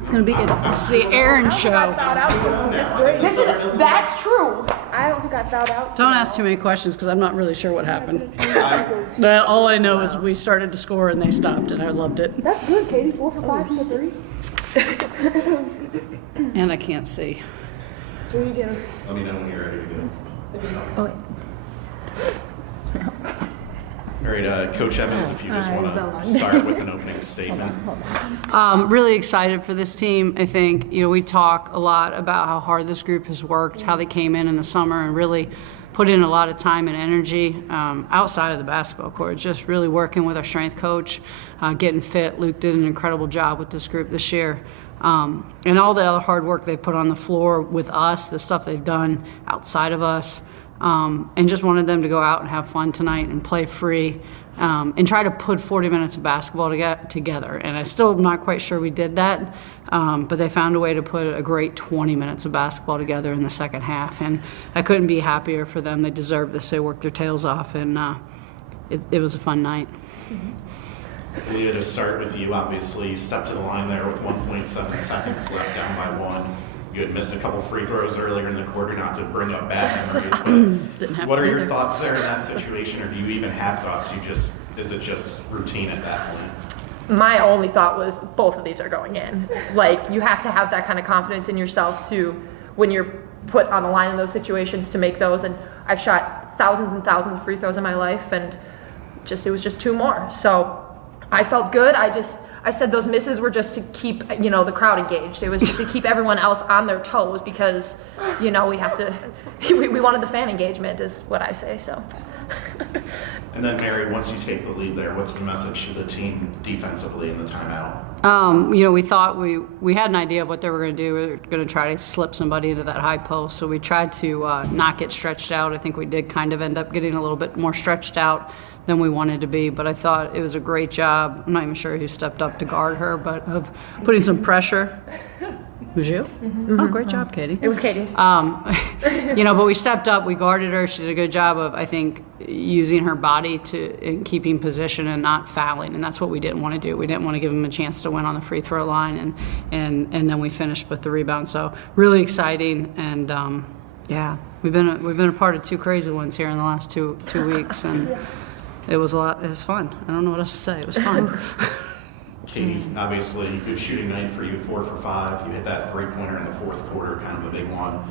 It's gonna be it's the Aaron show. That's true. I don't think I fouled out. Don't ask too many questions because I'm not really sure what happened. All I know is we started to score and they stopped, and I loved it. That's good, Katie. 4 for 5 from the 3. And I can't see. So where you get him? Let me know when you're ready to go. Oh wait. All right, Coach Evans, if you just want to start with an opening statement. Really excited for this team. I think, we talk a lot about how hard this group has worked, how they came in the summer and really put in a lot of time and energy outside of the basketball court, just really working with our strength coach, getting fit. Luke did an incredible job with this group this year. And all the other hard work they've put on the floor with us, the stuff they've done outside of us. And just wanted them to go out and have fun tonight and play free and try to put 40 minutes of basketball together. And I still am not quite sure we did that, but they found a way to put a great 20 minutes of basketball together in the second half. And I couldn't be happier for them. They deserved this. They worked their tails off, and it was a fun night. Leah, to start with you, obviously, you stepped to the line there with 1.7 seconds left, down by 1. You had missed a couple free throws earlier in the quarter, not to bring up bad memories, but what are your thoughts there in that situation, or do you even have thoughts? Is it just routine at that point? My only thought was both of these are going in. Like, you have to have that kind of confidence in yourself to, when you're put on the line in those situations, to make those. And I've shot thousands and thousands of free throws in my life, and it was just 2 more. So I felt good. I said those misses were just to keep, the crowd engaged. It was just to keep everyone else on their toes because, we have to, we wanted the fan engagement is what I say, so. And then, Mary, once you take the lead there, what's the message to the team defensively in the timeout? We thought we had an idea of what they were going to do. We were going to try to slip somebody into that high post, so we tried to not get stretched out. I think we did kind of end up getting a little bit more stretched out than we wanted to be, but I thought it was a great job. I'm not even sure who stepped up to guard her, but of putting some pressure. It was you? Mm-hmm. Oh, great job, Katie. It was Katie. But we stepped up, we guarded her. She did a good job of, I think, using her body in keeping position and not fouling, and that's what we didn't want to do. We didn't want to give them a chance to win on the free throw line, and then we finished with the rebound. So really exciting, and we've been a part of 2 crazy ones here in the last two weeks, and it was a lot. It was fun. I don't know what else to say. It was fun. Katie, obviously, good shooting night for you, 4 for 5. You hit that 3-pointer in the 4th quarter, kind of a big one.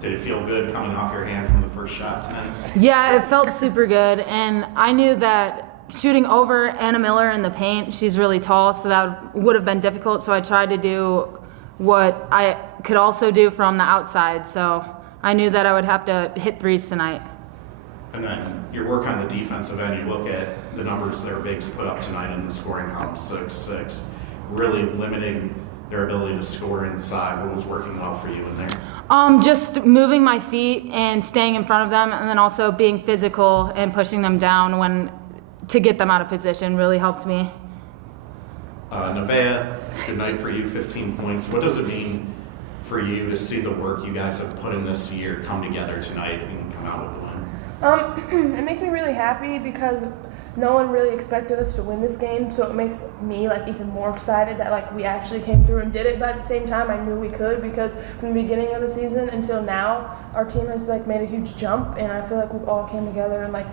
Did it feel good coming off your hand from the first shot tonight? Yeah, it felt super good, and I knew that shooting over Anna Miller in the paint, she's really tall, so that would have been difficult, so I tried to do what I could also do from the outside, so I knew that I would have to hit threes tonight. And then your work on the defensive end, you look at the numbers their bigs put up tonight in the scoring column, 6-6, really limiting their ability to score inside. What was working well for you in there? Just moving my feet and staying in front of them, and then also being physical and pushing them down to get them out of position really helped me. Nevaeh, good night for you, 15 points. What does it mean for you to see the work you guys have put in this year come together tonight and come out with the win? It makes me really happy because no one really expected us to win this game, so it makes me even more excited that we actually came through and did it. But at the same time, I knew we could because from the beginning of the season until now, our team has made a huge jump, and I feel like we've all came together, and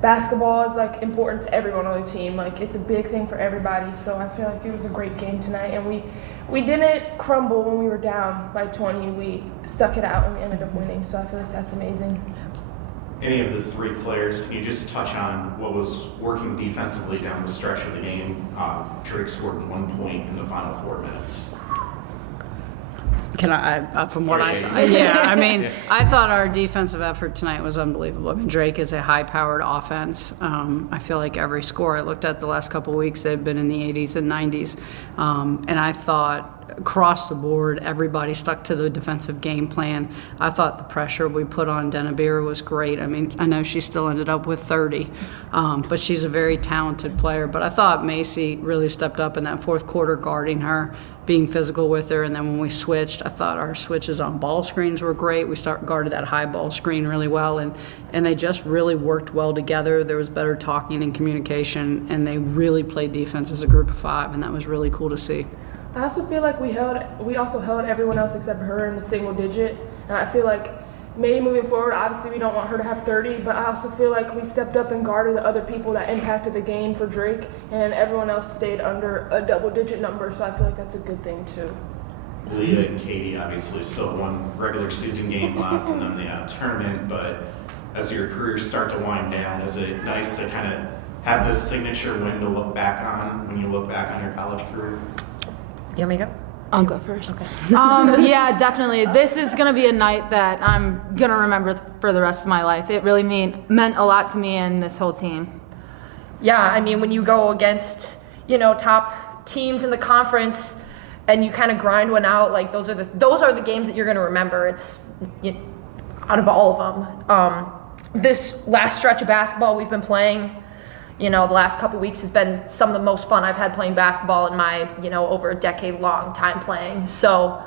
basketball is important to everyone on the team. It's a big thing for everybody, so I feel like it was a great game tonight, and we didn't crumble when we were down by 20. We stuck it out and we ended up winning, so I feel like that's amazing. Any of the 3 players, can you just touch on what was working defensively down the stretch of the game? Drake scored 1 point in the final 4 minutes. Can I, from what I saw, yeah, I mean, I thought our defensive effort tonight was unbelievable. I mean, Drake is a high-powered offense. I feel like every score I looked at the last couple of weeks, they've been in the 80s and 90s. And I thought across the board, everybody stuck to the defensive game plan. I thought the pressure we put on Denabira was great. I mean, I know she still ended up with 30, but she's a very talented player. But I thought Macy really stepped up in that fourth quarter, guarding her, being physical with her. And then when we switched, I thought our switches on ball screens were great. We guarded that high ball screen really well, and they just really worked well together. There was better talking and communication, and they really played defense as a group of 5, and that was really cool to see. I also feel like we also held everyone else except for her in the single digit, and I feel like maybe moving forward, obviously we don't want her to have 30, but I also feel like we stepped up and guarded the other people that impacted the game for Drake, and everyone else stayed under a double-digit number, so I feel like that's a good thing too. Leah and Katie obviously still have one regular season game left and then the tournament, but as your careers start to wind down, is it nice to kind of have this signature win to look back on when you look back on your college career? You want me to go? I'll go first. Okay. Yeah, definitely. This is going to be a night that I'm going to remember for the rest of my life. It really meant a lot to me and this whole team. Yeah, I mean, when you go against, top teams in the conference and you kind of grind one out, like those are the games that you're going to remember. It's out of all of them. This last stretch of basketball we've been playing, the last couple weeks has been some of the most fun I've had playing basketball in my, over a decade-long time playing. So,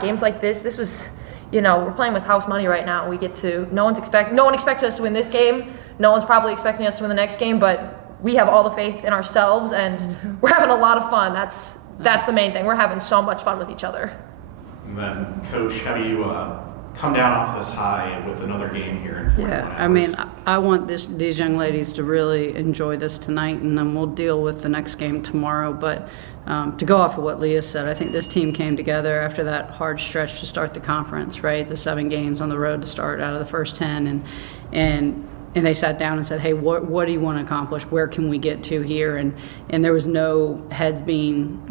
games like this was, we're playing with house money right now. No one expected us to win this game. No one's probably expecting us to win the next game, but we have all the faith in ourselves, and we're having a lot of fun. That's the main thing. We're having so much fun with each other. And then, Coach, how do you come down off this high with another game here in 41 hours? I mean, I want these young ladies to really enjoy this tonight, and then we'll deal with the next game tomorrow. But to go off of what Leah said, I think this team came together after that hard stretch to start the conference, right? The 7 games on the road to start out of the first 10, and they sat down and said, hey, what do you want to accomplish? Where can we get to here? And there was no heads being,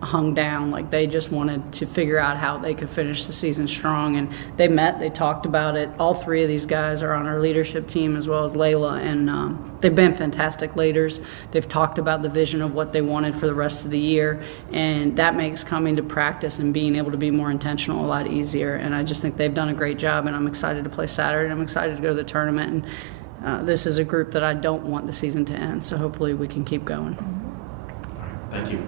hung down. Like, they just wanted to figure out how they could finish the season strong. And they met, they talked about it. All 3 of these guys are on our leadership team, as well as Layla, and they've been fantastic leaders. They've talked about the vision of what they wanted for the rest of the year, and that makes coming to practice and being able to be more intentional a lot easier. And I just think they've done a great job, and I'm excited to play Saturday, and I'm excited to go to the tournament. And this is a group that I don't want the season to end, so hopefully we can keep going. Thank you.